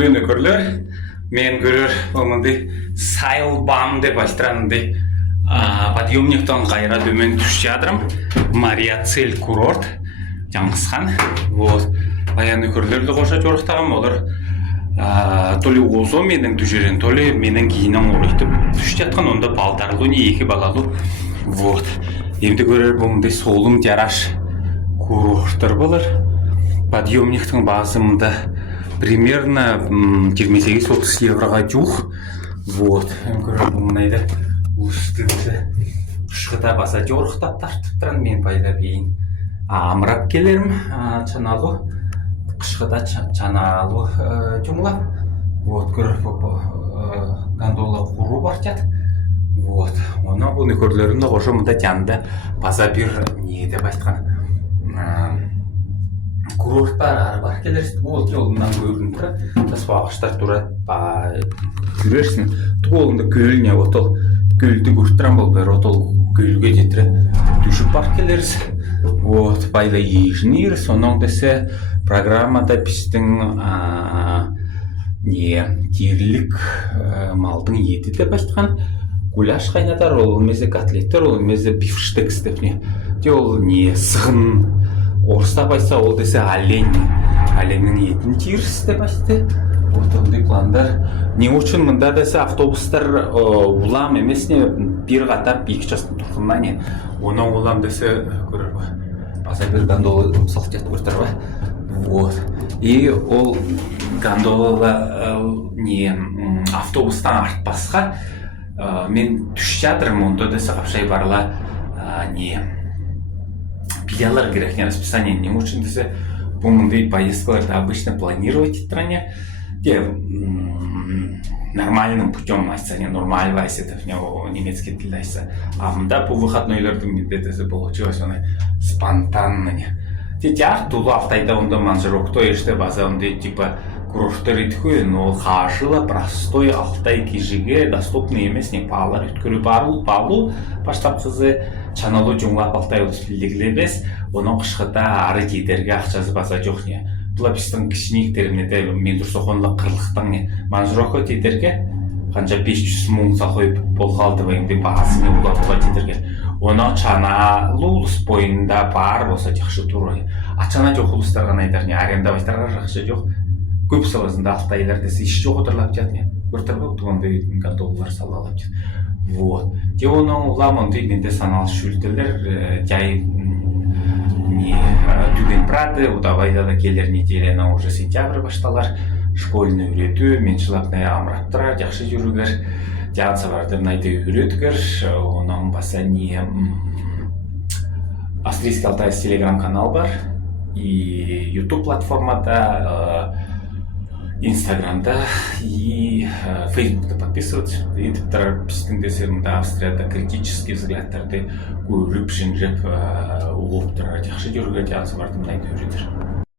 Үрділі нөкірлер, мен көрер өмінді Сайлбам деп айтыранды подъемниктен қайра дөмен түш жадырым. Мария Цель курорт, Жаңғысхан. Бая нөкірлерді қоша жорықтағым олар. Толы озо менің түшерен, толы менің кейінен орайтып түш жатқан, онда балдарлы не екі балалы. Емді көрер бұмды солым жараш курорттар болар. Подъемниктің басымында примерно 28-30 евроға жуық. Көрер бұмынайды ұстыңызы ұшқыта баса жорықтап тартыптыран мен пайда бейін. Амырап келерім чаналу, қышқыта чаналу жұмылап. Көрер гандола құру бар жат. Оны бұны көрлерімді қошымында жанды баса бір не деп айтқан курорттар ары бар келерсіз. Жолынан көрін тұры, таспағыштар тұрады көрерсің. Олында көліне отол көлді көрттіран бол бәрі отол көлге жетірі түшіп бар келерсіз. Байда ежінер, соның десе программада біздің терлік малдың еті деп айтқан. Гуляш қайнатар, ол мезе котлеттер, ол мезе бифштек істепіне. Ол не сығын орыстап айтса, ол десе оленнің етін тиріс деп айтты. Ондай пландар. Не үшін мұнда десе автобустар улам емес не бір қатап екі жастың тұрқынна не. Оның улам десе көрір ба. Баса бір гандолы салт жат көртір ба. И ол гандолы автобустан артпасқа мен түш жатырым, онда десе қапшай барыла пиялар керек не расписание. Не үшін десе бұмындай поездкаларды обычно планировать еттіріне. Нормальным путем айтса, не нормально айтса, немецкий тілді айтса. А мұнда по выходнойлардың медетесі получилось спонтанно. Тулы автайда онда манжырокто ешті база ондай типа курорттар етікі, но қажылы, простой алтай кежіге доступны емес не пағалар өткірі бағылу баштап қызы чаналу жоңлап алтай өтіпілдігілі бес, оның қышқыта ары кейдерге ақшасы баса жоқ не. Бұла біздің кішінектерімне де мен дұрсы қонлы қырлықтың не. Манжырокко тейдерге қанша 500 мың сақойып бол қалды бәйімде бағасымен ұлатуға тейдерге. Оны чаналу ұлыс бойында бар болса жақшы тұры. Ачана жоқ ұлыстарған айдар не, аренда байтарға жақшы жоқ. Көп саласында алтайлар десе еш жоқ отырлап жатыр. Көртір бұл тұғында үйдің гандолалар салалап жатыр. Де оның ұлам ондай менде саналы шөлтілер жай түген прады, ұдавайда да келер неделені уже сентябрь башталар. Школьны үйрету, мен шылапнай амыраттыра, жақшы жүрігер. Жанса бардыр найды үйретігер. Оның баса не Австрийский Алтайс телеграм-канал бар. И YouTube платформада, Инстаграмда и Фейсбукта подписываться. И біздің десерімді Австрияда критический взглядтарды көріп, жіңжеп, ұлып тұрар. Жақшы жүргер жансы бардым найды үйретір.